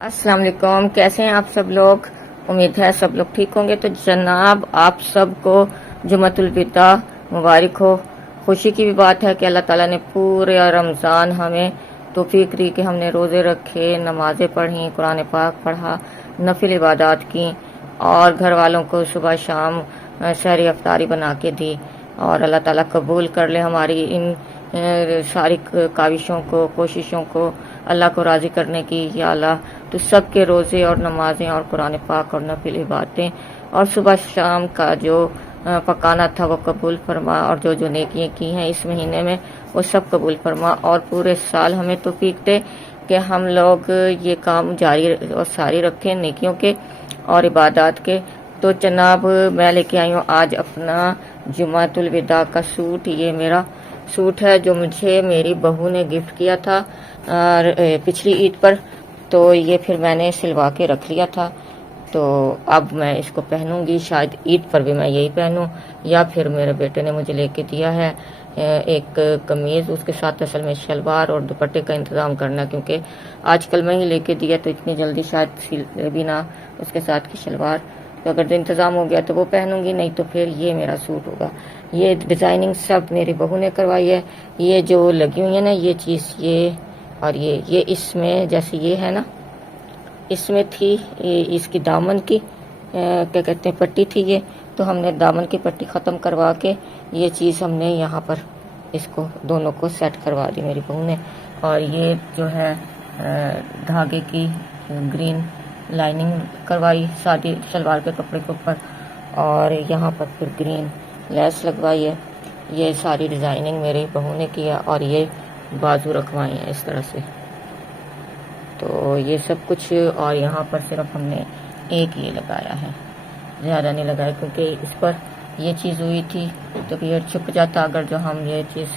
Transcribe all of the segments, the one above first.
अस्सलाम वालेकुम। कैसे हैं आप सब लोग? उम्मीद है सब लोग ठीक होंगे। तो जनाब, आप सबको जुमतुल विदा मुबारक हो। खुशी की भी बात है कि अल्लाह ताला ने पूरे रमज़ान हमें तौफीक दी कि हमने रोज़े रखे, नमाजें पढ़ी, कुरान पाक पढ़ा, नफिल इबादत की और घर वालों को सुबह शाम सहरी अफ्तारी बना के दी। और अल्लाह ताला कबूल कर ले हमारी इन सारी काविशों को, कोशिशों को अल्लाह को राज़ी करने की। या अल्लाह, तो सब के रोज़े और नमाजें और कुरान पाक और नफिल इबादतें और सुबह शाम का जो पकाना था वो कबूल फरमा, और जो जो नेकियां की हैं इस महीने में वो सब कबूल फरमा, और पूरे साल हमें तौफीक दे कि हम लोग ये काम जारी और सारी रखें नेकियों के और इबादत के। तो जनाब, मैं लेके आई हूँ आज अपना जुमातुल विदा का सूट। ये मेरा सूट है जो मुझे मेरी बहू ने गिफ्ट किया था और पिछली ईद पर। तो ये फिर मैंने सिलवा के रख लिया था। तो अब मैं इसको पहनूंगी, शायद ईद पर भी मैं यही पहनूं, या फिर मेरे बेटे ने मुझे लेके दिया है एक कमीज़, उसके साथ असल में शलवार और दुपट्टे का इंतज़ाम करना, क्योंकि आजकल मैं ही लेके दिया तो इतनी जल्दी शायद सिल भी ना उसके साथ की शलवार। तो अगर इंतज़ाम हो गया तो वो पहनूंगी, नहीं तो फिर ये मेरा सूट होगा। ये डिज़ाइनिंग सब मेरी बहू ने करवाई है। ये जो लगी हुई है ना ये चीज़, ये और ये इसमें जैसे ये है ना, इसमें थी इसकी दामन की क्या कहते हैं पट्टी थी ये, तो हमने दामन की पट्टी ख़त्म करवा के ये चीज़ हमने यहाँ पर इसको दोनों को सेट करवा दी मेरी बहू ने। और ये जो है धागे की ग्रीन लाइनिंग करवाई सादी सलवार के कपड़े के ऊपर, और यहाँ पर फिर ग्रीन लेस लगवाई है। ये सारी डिज़ाइनिंग मेरी बहू ने किया, और ये बाजू रखवाए हैं इस तरह से। तो ये सब कुछ, और यहाँ पर सिर्फ हमने एक ये लगाया है, ज़्यादा नहीं लगाया, क्योंकि इस पर ये चीज़ हुई थी तो फिर छुप जाता अगर जो हम ये चीज़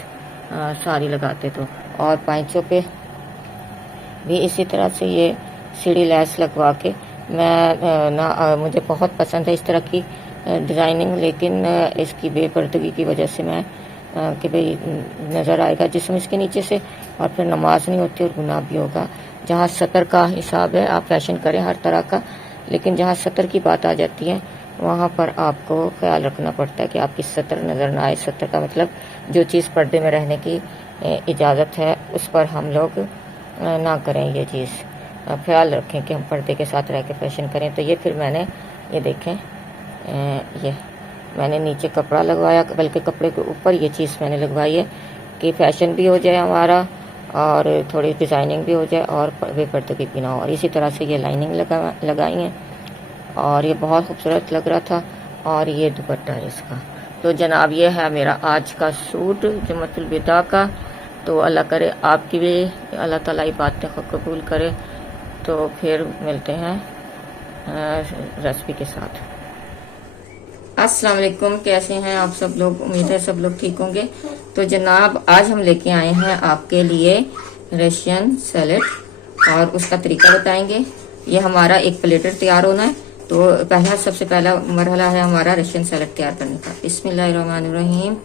सारी लगाते तो। और पाइचों पे भी इसी तरह से ये सीढ़ी लैस लगवा के मैं मुझे बहुत पसंद है इस तरह की डिज़ाइनिंग, लेकिन इसकी बेपर्दगी की वजह से मैं कि भाई नज़र आएगा जिस्म इसके नीचे से, और फिर नमाज नहीं होती और गुनाह भी होगा। जहाँ सतर का हिसाब है आप फैशन करें हर तरह का, लेकिन जहाँ सतर की बात आ जाती है वहाँ पर आपको ख्याल रखना पड़ता है कि आपकी सतर नज़र ना आए। सतर का मतलब जो चीज़ पर्दे में रहने की इजाज़त है उस पर हम लोग ना करें। ये चीज़ ख्याल रखें कि हम पर्दे के साथ रह के फैशन करें। तो ये फिर मैंने ये देखें, ये मैंने नीचे कपड़ा लगवाया, बल्कि कपड़े के ऊपर ये चीज़ मैंने लगवाई है कि फैशन भी हो जाए हमारा और थोड़ी डिज़ाइनिंग भी हो जाए और बेपर्दगी भी ना हो। और इसी तरह से ये लाइनिंग लगाई है, और ये बहुत खूबसूरत लग रहा था। और ये दुपट्टा है इसका। तो जनाब, ये है मेरा आज का सूट जुमतुल विदा का। तो अल्लाह करे आपकी भी अल्लाह ताला इबादतें कबूल करे। तो फिर मिलते हैं रेसिपी के साथ। अस्सलाम वालेकुम। कैसे हैं आप सब लोग? उम्मीद है सब लोग ठीक होंगे। तो जनाब, आज हम लेके आए हैं आपके लिए रशियन सैलेड, और उसका तरीका बताएंगे। ये हमारा एक प्लेटर तैयार होना है। तो सबसे पहला मरहला है हमारा रशियन सैलेड तैयार करने का। बिस्मिल्लाहिर्रहमानिर्रहीम।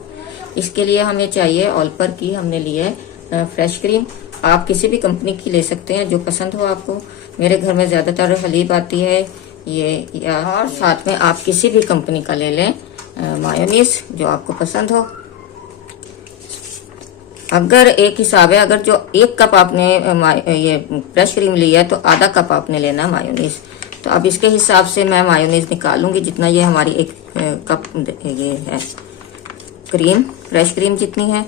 इसके लिए हमें चाहिए ऑलपर की, हमने ली है फ्रेश क्रीम। आप किसी भी कंपनी की ले सकते हैं जो पसंद हो आपको। मेरे घर में ज़्यादातर हलीब आती है ये, या और साथ में आप किसी भी कंपनी का ले लें मायोनीज जो आपको पसंद हो। अगर एक हिसाब है, अगर जो 1 कप आपने ये फ्रेश क्रीम लिया है तो आधा कप आपने लेना है मायोनीज। तो अब इसके हिसाब से मैं मायोनीज निकालूंगी जितना ये हमारी 1 कप ये है क्रीम, फ्रेश क्रीम जितनी है।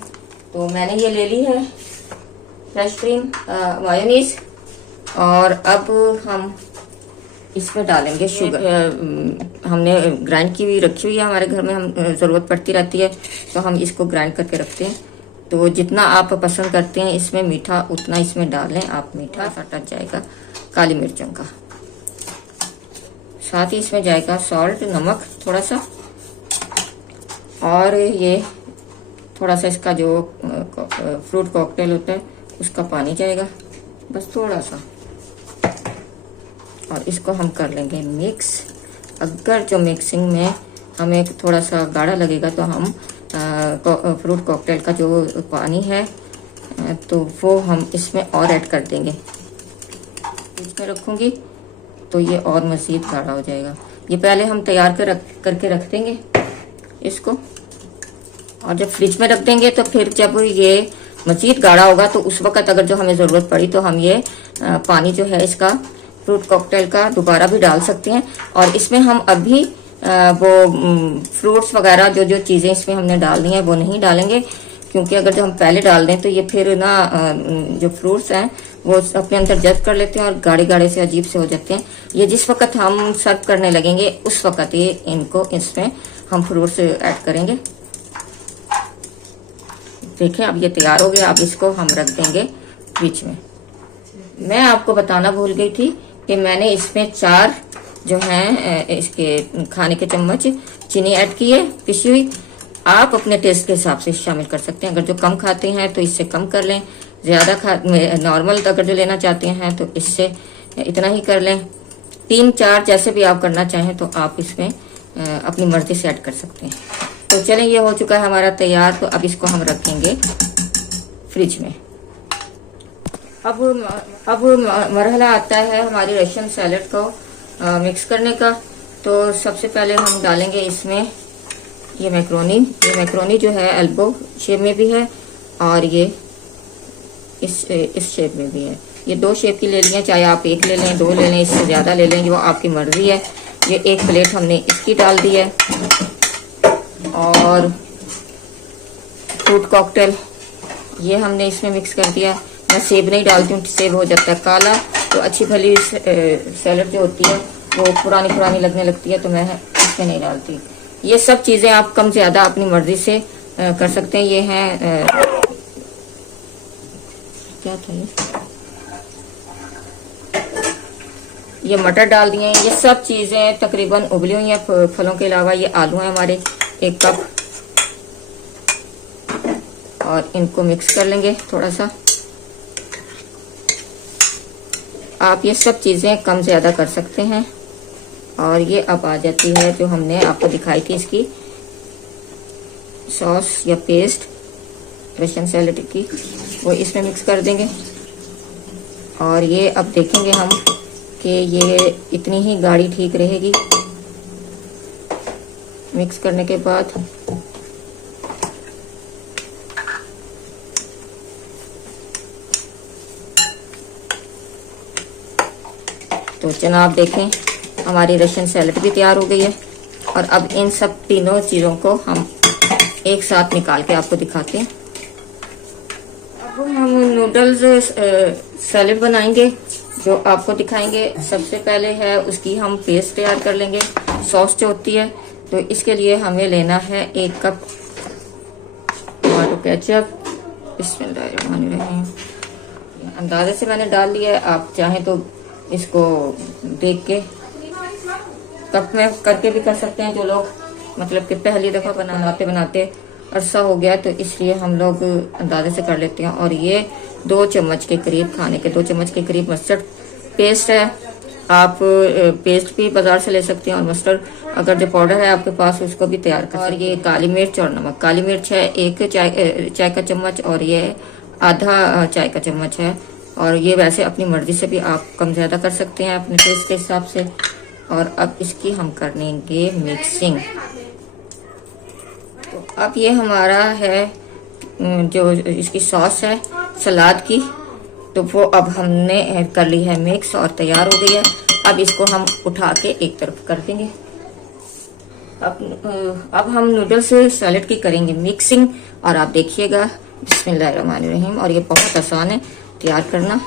तो मैंने ये ले ली है फ्रेश क्रीम मायोनीज, और अब हम इसमें डालेंगे शुगर। हमने ग्राइंड की हुई रखी हुई है हमारे घर में, हम ज़रूरत पड़ती रहती है तो हम इसको ग्राइंड करके रखते हैं। तो जितना आप पसंद करते हैं इसमें मीठा उतना इसमें डालें आप। मीठा सा टच जाएगा काली मिर्चों का, साथ ही इसमें जाएगा सॉल्ट, नमक थोड़ा सा, और ये थोड़ा सा इसका जो फ्रूट कॉकटेल होता है उसका पानी जाएगा, बस थोड़ा सा। और इसको हम कर लेंगे मिक्स। अगर जो मिक्सिंग में हमें थोड़ा सा गाढ़ा लगेगा तो हम फ्रूट कॉकटेल का जो पानी है तो वो हम इसमें और ऐड कर देंगे। में रखूंगी तो ये और मज़ीद गाढ़ा हो जाएगा। ये पहले हम तैयार करके रख देंगे इसको, और जब फ्रिज में रख देंगे तो फिर जब ये मज़ीद गाढ़ा होगा तो उस वक्त अगर जो हमें ज़रूरत पड़ी तो हम ये पानी जो है इसका फ्रूट कॉकटेल का दोबारा भी डाल सकते हैं। और इसमें हम अभी वो फ्रूट्स वगैरह जो जो चीज़ें इसमें हमने डालनी है वो नहीं डालेंगे, क्योंकि अगर जो हम पहले डाल दें तो ये फिर ना जो फ्रूट्स हैं वो अपने अंदर जज़्ब कर लेते हैं और गाढ़े गाढ़े से अजीब से हो जाते हैं। ये जिस वक्त हम सर्व करने लगेंगे उस वक्त ये इनको इसमें हम फ्रूट्स ऐड करेंगे। देखें अब ये तैयार हो गया। अब इसको हम रख देंगे फ्रिज में। मैं आपको बताना भूल गई थी कि मैंने इसमें 4 जो हैं इसके खाने के चम्मच चीनी ऐड की है पिसी हुई। आप अपने टेस्ट के हिसाब से शामिल कर सकते हैं। अगर जो कम खाते हैं तो इससे कम कर लें, ज़्यादा नॉर्मल अगर जो लेना चाहते हैं तो इससे इतना ही कर लें। 3-4 जैसे भी आप करना चाहें तो आप इसमें अपनी मर्जी से ऐड कर सकते हैं। तो चलें, ये हो चुका है हमारा तैयार। तो अब इसको हम रखेंगे फ्रिज में। अब मरहला आता है हमारी रशियन सैलेड को मिक्स करने का। तो सबसे पहले हम डालेंगे इसमें ये मैक्रोनी जो है एल्बो शेप में भी है और ये इस शेप में भी है। ये 2 शेप की ले लिया, चाहे आप 1 ले लें, 2 ले लें, इससे ज़्यादा ले लें, जो आपकी मर्जी है। ये 1 प्लेट हमने इसकी डाल दी है। और फ्रूट कॉकटेल ये हमने इसमें मिक्स कर दिया। मैं सेब नहीं डालती हूँ, सेब हो जाता है काला, तो अच्छी भली सैलड जो होती है वो पुरानी लगने लगती है, तो मैं इसमें नहीं डालती। ये सब चीज़ें आप कम ज़्यादा अपनी मर्जी से कर सकते हैं। ये हैं क्या था ये मटर डाल दिए हैं। ये सब चीज़ें तकरीबन उबली हुई हैं फलों के अलावा। ये आलू हैं हमारे 1 कप, और इनको मिक्स कर लेंगे थोड़ा सा। आप ये सब चीज़ें कम ज़्यादा कर सकते हैं। और ये अब आ जाती है जो हमने आपको दिखाई थी इसकी सॉस या पेस्ट रशियन सैलेड की, वो इसमें मिक्स कर देंगे। और ये अब देखेंगे हम कि ये इतनी ही गाढ़ी ठीक रहेगी मिक्स करने के बाद। तो जनाब देखें हमारी रशियन सैलेड भी तैयार हो गई है। और अब इन सब तीनों चीज़ों को हम एक साथ निकाल के आपको दिखाते हैं। अब हम नूडल्स सैलेड बनाएंगे जो आपको दिखाएंगे। सबसे पहले है उसकी हम पेस्ट तैयार कर लेंगे, सॉस जो होती है। तो इसके लिए हमें लेना है 1 कप टमाटो केचप। बिस्मिल्लाहिर्रहमानिर्रहीम। अंदाजे से मैंने डाल लिया है, आप चाहें तो इसको देख के कप में करके भी कर सकते हैं। जो लोग मतलब कि पहली दफ़ा बनाते अरसा हो गया तो इसलिए हम लोग अंदाजे से कर लेते हैं। और ये 2 चम्मच के करीब, खाने के 2 चम्मच के करीब मस्टर्ड पेस्ट है। आप पेस्ट भी बाजार से ले सकते हैं, और मस्टर्ड अगर जो पाउडर है आपके पास उसको भी तैयार कर। और ये काली मिर्च और नमक। काली मिर्च है 1 चाय का चम्मच, और ये आधा चाय का चम्मच है। और ये वैसे अपनी मर्जी से भी आप कम ज़्यादा कर सकते हैं अपने टेस्ट के हिसाब से। और अब इसकी हम कर लेंगे मिक्सिंग। तो अब ये हमारा है जो इसकी सॉस है सलाद की, तो वो अब हमने कर ली है मिक्स और तैयार हो गई है। अब इसको हम उठा के एक तरफ कर देंगे। अब हम नूडल्स सैलेड की करेंगे मिक्सिंग, और आप देखिएगा। बिस्मिल्लाहिर्रहमानिर्रहीम। और ये बहुत आसान है तैयार करना।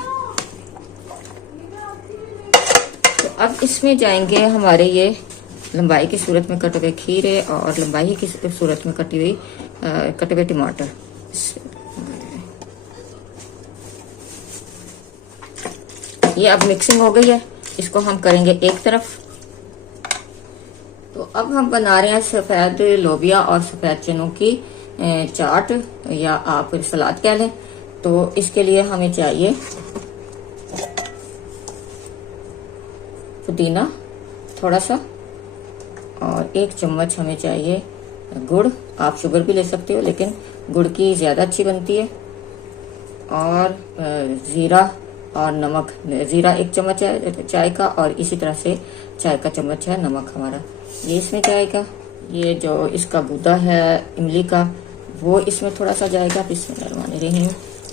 तो अब इसमें जाएंगे हमारे ये लंबाई की सूरत में कटे हुए खीरे और लंबाई की सूरत में कटे हुए टमाटर। ये अब मिक्सिंग हो गई है, इसको हम करेंगे एक तरफ। तो अब हम बना रहे हैं सफ़ेद लोबिया और सफ़ेद चनों की चाट, या आप सलाद कह लें। तो इसके लिए हमें चाहिए पुदीना थोड़ा सा, और 1 चम्मच हमें चाहिए गुड़। आप शुगर भी ले सकते हो, लेकिन गुड़ की ज़्यादा अच्छी बनती है। और ज़ीरा और नमक जीरा 1 चम्मच है चाय का, और इसी तरह से चाय का चम्मच है नमक हमारा, ये इसमें जाएगा। ये जो इसका गूदा है इमली का वो इसमें थोड़ा सा जाएगा। बिस्मिल्लाहिर्रहमानिर्रहीम।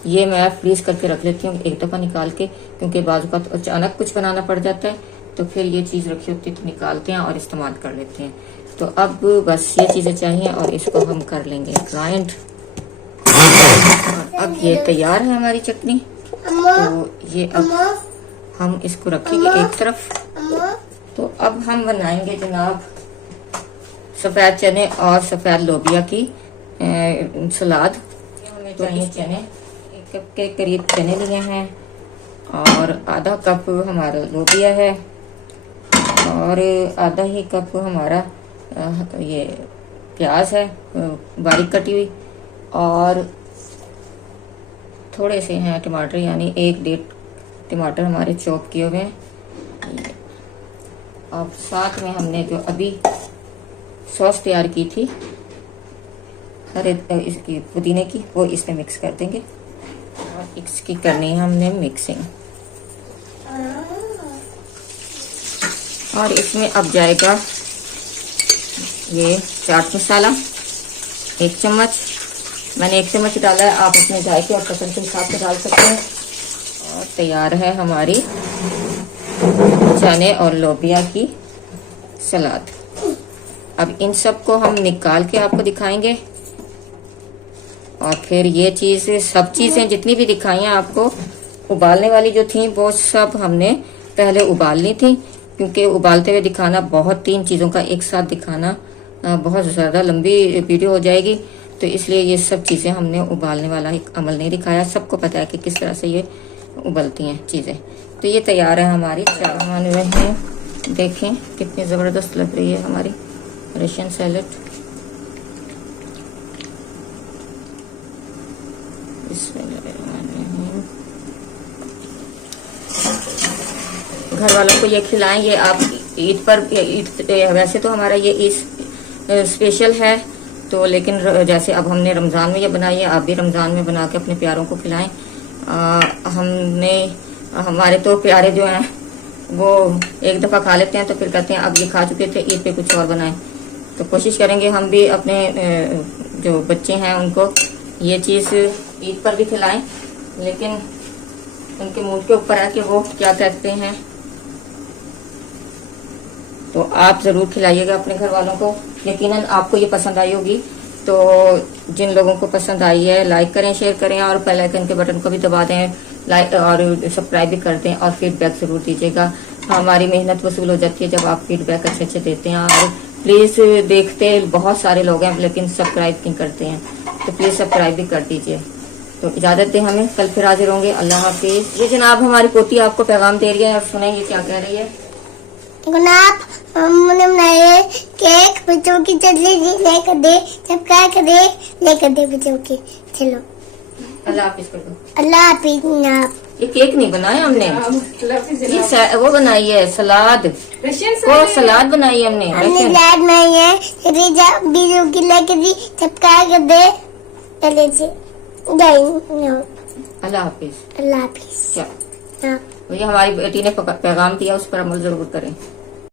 ये मैं फ्रीज करके रख लेती हूँ एक दफ़ा निकाल के, क्योंकि बाजू का तो अचानक कुछ बनाना पड़ जाता है, तो फिर ये चीज़ रखी होती है तो निकालते हैं और इस्तेमाल कर लेते हैं। तो अब बस ये चीज़ें चाहिए और इसको हम कर लेंगे ग्राइंड। अब ये तैयार है हमारी चटनी। तो ये अब हम इसको रखेंगे एक तरफ। तो अब हम बनाएंगे जनाब सफ़ेद चने और सफ़ेद लोबिया की सलाद। हमें चाहिए चने, 1 कप के करीब चने लिए हैं, और आधा कप हमारा लोबिया है, और आधा ही कप हमारा ये प्याज है बारीक कटी हुई, और थोड़े से हैं टमाटर, यानी 1-1.5 टमाटर हमारे चॉप किए हुए हैं। और साथ में हमने जो अभी सॉस तैयार की थी हरे इसकी पुदीने की, वो इसमें मिक्स कर देंगे, और इसकी करनी है हमने मिक्सिंग। और इसमें अब जाएगा ये चाट मसाला 1 चम्मच, मैंने 1 चम्मच डाला है, आप अपने जायके और पसंद के हिसाब से डाल सकते हैं। और तैयार है हमारी चने और लोबिया की सलाद। अब इन सब को हम निकाल के आपको दिखाएंगे, और फिर ये चीज़ सब चीज़ें जितनी भी दिखाई हैं आपको उबालने वाली जो थी वो सब हमने पहले उबालनी थी, क्योंकि उबालते हुए दिखाना बहुत 3 चीज़ों का एक साथ दिखाना बहुत ज़्यादा लंबी वीडियो हो जाएगी, तो इसलिए ये सब चीज़ें हमने उबालने वाला एक अमल नहीं दिखाया। सबको पता है कि किस तरह से ये उबलती हैं चीज़ें। तो ये तैयार है हमारी चावल। देखें कितनी ज़बरदस्त लग रही है हमारी रशियन सैलेड। घर वालों को ये खिलाएं। ये आप ईद पर वैसे तो हमारा ये ईद स्पेशल है, तो लेकिन जैसे अब हमने रमज़ान में ये बनाई है, आप भी रमज़ान में बना के अपने प्यारों को खिलाएं। हमारे तो प्यारे जो हैं वो एक दफ़ा खा लेते हैं तो फिर कहते हैं अब ये खा चुके थे, ईद पे कुछ और बनाएं। तो कोशिश करेंगे हम भी अपने जो बच्चे हैं उनको ये चीज़ ईद पर भी खिलाएं, लेकिन उनके मूड के ऊपर है कि वो क्या कहते हैं। तो आप ज़रूर खिलाइएगा अपने घर वालों को, यकीनन आपको ये पसंद आई होगी। तो जिन लोगों को पसंद आई है लाइक करें, शेयर करें, और बेल आइकन के बटन को भी दबा दें, लाइक और सब्सक्राइब भी कर दें, और फीडबैक ज़रूर दीजिएगा। हमारी मेहनत वसूल हो जाती है जब आप फीडबैक अच्छे अच्छे देते हैं। और प्लीज़, देखते बहुत सारे लोग हैं लेकिन सब्सक्राइब नहीं करते हैं, तो प्लीज़ सब्सक्राइब भी कर दीजिए। तो इजाज़त दें हमें, कल फिर हाजिर होंगे। अल्लाह हाफिज़। ये जनाब हमारी पोती आपको पैगाम दे रही है, और सुनें ये क्या कह रही है। जनाब हमने बनाए केक, बच्चों की चटनी लेकर दे, चपका कर दे, लेकर दे बच्चों की। चलो अल्लाह हाफिज़ कर दो। अल्लाह हाफिज़ जनाब। ये केक नहीं बनाया हमने, ये वो बनाई है सलाद, वो सलाद बनाई है हमने सलाद बनाई है, बीजों की लेकर दी, चपका कर दे, चले से अल्लाह हाफिज़। अल्लाह हाफिज़। ये हमारी बेटी ने पैगाम दिया, उस पर अमल जरूर करें।